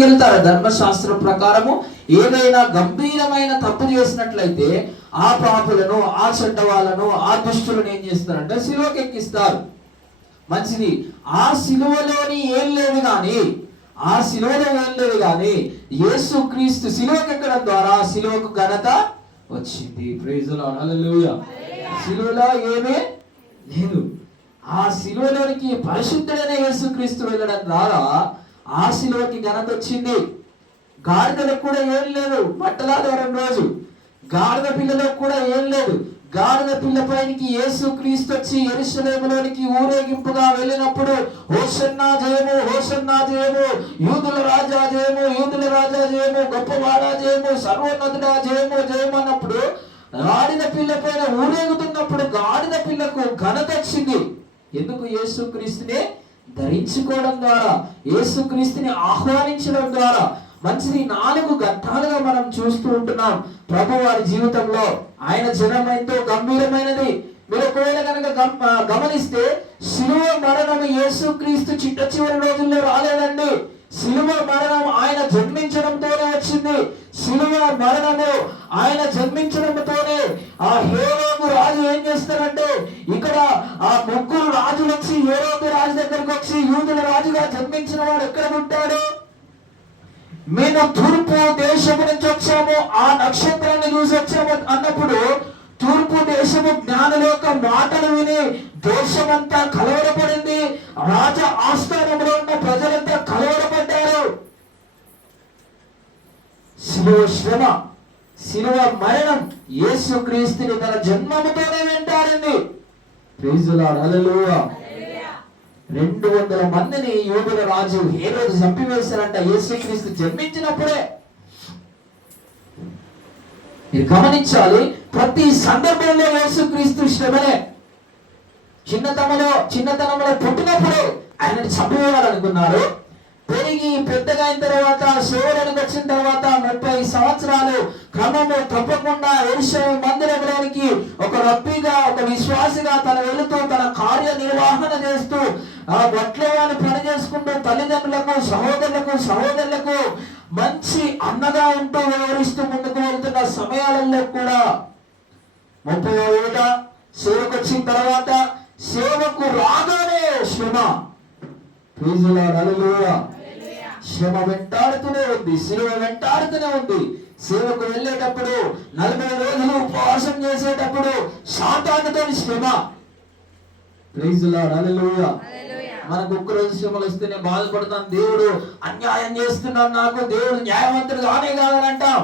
అందులోకి వెళ్తారు. ధర్మశాస్త్రం ప్రకారము ఏదైనా గంభీరమైన తప్పు చేసినట్లయితే ఆ పాపులను, ఆ చెడ్డ వాళ్ళను, ఆ దుష్టులను ఏం చేస్తారంటే సిలువకి ఎక్కిస్తారు. మంచిది. ఆ సిలువలోని ఏం లేదు కానీ యేసు క్రీస్తు సిలువకి ఎక్కడం ద్వారా సిలువకు ఘనత వచ్చింది. ప్రైజ్ ది లార్డ్, హల్లెలూయా. సిలువలో ఏమీ లేదు. ఆ సిలువలోనికి పరిశుద్ధుడైన యేసు క్రీస్తు వెళ్ళడం ద్వారా ఆ సిలువకి ఘనత వచ్చింది. గాడిదలకు కూడా ఏం లేదు. బట్టలాధారం రోజు గాడిద పిల్లలో కూడా ఏం లేదు. గాడిద పిల్ల పైకి యేసు క్రీస్తు వచ్చి యెరూషలేములోనికి ఊరేగింపుగా వెళ్ళినప్పుడు హోసన్నా జయము, హోసన్నా జయము, యూదుల రాజా జయము, యూదుల రాజా జయము, గొప్పవాడా జయము, సర్వోన్నతుడా జయము, జయము అన్నప్పుడు గాడిద పిల్ల పైన ఊరేగుతున్నప్పుడు గాడిద పిల్లకు ఘనత వచ్చింది. ఎందుకు? యేసు క్రీస్తుని ధరించుకోవడం ద్వారా, యేసు క్రీస్తుని ఆహ్వానించడం ద్వారా. మంచిది. 4 ఘట్టాలుగా మనం చూస్తూ ఉంటున్నాం ప్రభు వారి జీవితంలో. ఆయన జనం ఎంతో గంభీరమైనది. మీరు ఒకవేళ కనుక గమనిస్తే శిలువ మరణం యేసు క్రీస్తు చిట్ట చివరి రోజుల్లో రాలేదండి. శిలువ మరణం ఆయన జన్మించడంతోనే వచ్చింది. శిలువ మరణము ఆయన జన్మించడంతోనే ఆ హేరోదు రాజు ఏం చేస్తారంటే, ఇక్కడ ఆ 3 రాజులు వచ్చి హేరోదు రాజు దగ్గరకు వచ్చి యూదుల రాజుగా జన్మించిన వాడు ఎక్కడ ఉంటాడు? మేము తూర్పు దేశము నుంచి వచ్చాము, ఆ నక్షత్రాన్ని చూసి వచ్చాము అన్నప్పుడు తూర్పు దేశము జ్ఞానుల యొక్క మాటలు విని దేశమంతా కలవరపడింది. రాజ ఆస్థానంలో ఉన్న ప్రజలంతా కలవరపడ్డారు. శిలువ శ్రమ, శిలువ మరణం యేసు క్రీస్తుని తన జన్మముతోనే వెంటాడింది. ప్రైజ్ ది లార్డ్, హల్లెలూయా. 200 మందిని యూదుల రాజు హేరోదు చంపివేశారంట యేసుక్రీస్తు జన్మించినప్పుడే. మీరు గమనించాలి, ప్రతి సందర్భంలో యేసుక్రీస్తు శ్రమలే. చిన్నతనంలో పుట్టినప్పుడు ఆయనని చంపివేయాలనుకున్నారు. పెరిగి పెద్దగా అయిన తర్వాత సేవలకు వచ్చిన తర్వాత 30 సంవత్సరాలు క్రమము తప్పకుండా యెరూషలేము మందిరంలోనికి ఒక రబ్బీగా, ఒక విశ్వాసిగా తన వెళుతూ తన కార్యనిర్వహణ చేస్తూ ఆ వడ్లవాని పని చేసుకుంటూ తల్లిదండ్రులకు, సహోదరులకు మంచి అన్నగా ఉంటూ వ్యవహరిస్తూ ముందుకు వెళ్తున్న సమయాలలో కూడా 30వ ఏట సేవకు వచ్చిన తర్వాత సేవకు రాగానే శ్రమ. ప్రైజ్ ది లార్డ్, హల్లెలూయా. శ్రమ వెంటాడుతూనే ఉంది, శిలువ వెంటాడుతూనే ఉంది. సేవకు వెళ్ళేటప్పుడు 40 రోజులు ఉపవాసం చేసేటప్పుడు సాతానుతో శ్రమ. ప్రైజ్ ది లార్డ్, హల్లెలూయా. మనకు 1 రోజు శ్రమలు వస్తేనే బాధపడతాం. దేవుడు అన్యాయం చేస్తున్నాడు, నాకు దేవుడు న్యాయవంతుడు కానే కాదని అంటాం.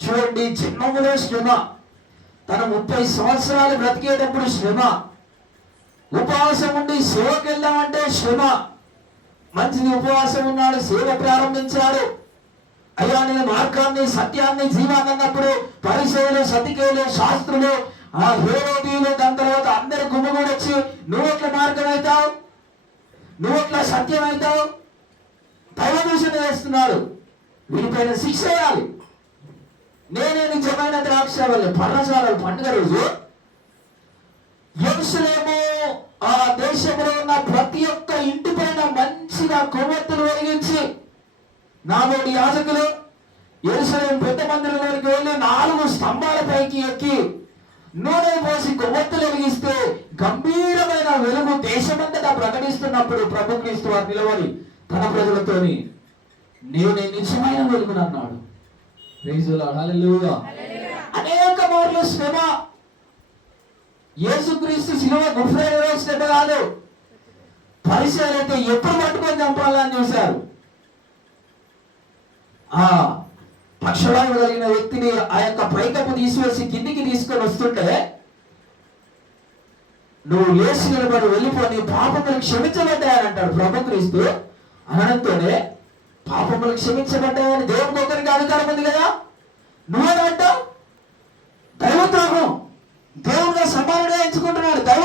చూడండి, జన్మములో శ్రమ, తన 30 సంవత్సరాలు బ్రతికేటప్పుడు శ్రమ, ఉపవాసం ఉండి సేవకు వెళ్దామంటే శ్రమ. మంచిది, ఉపవాసం ఉన్నాడు, సేవ ప్రారంభించాడు. అయ్యా నేను మార్గాన్ని, సత్యాన్ని, జీవాన్ని అన్నప్పుడు పరిసయ్యులు, సతికేయులు, శాస్త్రులు, ఆ హేరోదీయులు, దాని తర్వాత అందరు గుమ్మగూడి వచ్చి నువ్వెట్లా మార్గం అవుతావు, నువ్వెట్లా సత్యం అవుతావు, దైవదూషణ చేస్తున్నాడు, వీరిపైన శిక్ష వేయాలి. నేనే నిజమైన ద్రాక్షావల్లి. పర్ణశాలల పండుగ రోజు యెరూషలేము ఆ దేశంలో ఉన్న ప్రతి ఒక్క ఇంటి పైన మంచిగా కొవ్వొత్తులు వెలిగించి 4 యాజకులు యెరూషలేము పెద్ద మందిరంలోకి వెళ్ళి 4 స్తంభాల పైకి ఎక్కి నూనె పోసి కొవ్వొత్తులు వెలిగిస్తే గంభీరమైన వెలుగు దేశమంతటా ప్రకటిస్తున్నప్పుడు ప్రభు క్రీస్తు వారు నిలబడి తన ప్రజలతోని నేనే నిజమైన వెలుగును అన్నాడు. ప్రైజ్ ది లార్డ్, హల్లెలూయా. అనేక మార్లు శ్రమ. యేసుక్రీస్తు శిలువ గుడ్ ఫ్రైడే రోజు శ్రమ కాదు. పరిసయ్యులైతే ఎప్పుడు పట్టుకొని చంపాలని చూశారు. ఆ పక్షవాయువు కలిగిన వ్యక్తిని ఆ యొక్క పైకప్పు తీసివేసి కిందికి తీసుకొని వస్తుంటే, నువ్వు లేచి నిలబడి వెళ్ళిపో, నీ పాపములు క్షమించబడ్డాయని అంటాడు ప్రభు క్రీస్తు. అనడంతోనే పాపములు క్షమించబడ్డాయని దేవునికి ఒకరికి అధికారం ఉంది కదా. నువ్వేనా అంటావు? దైవత్వం దేవుడుగా సమానుడే ఎంచుకుంటున్నాడు. దైవ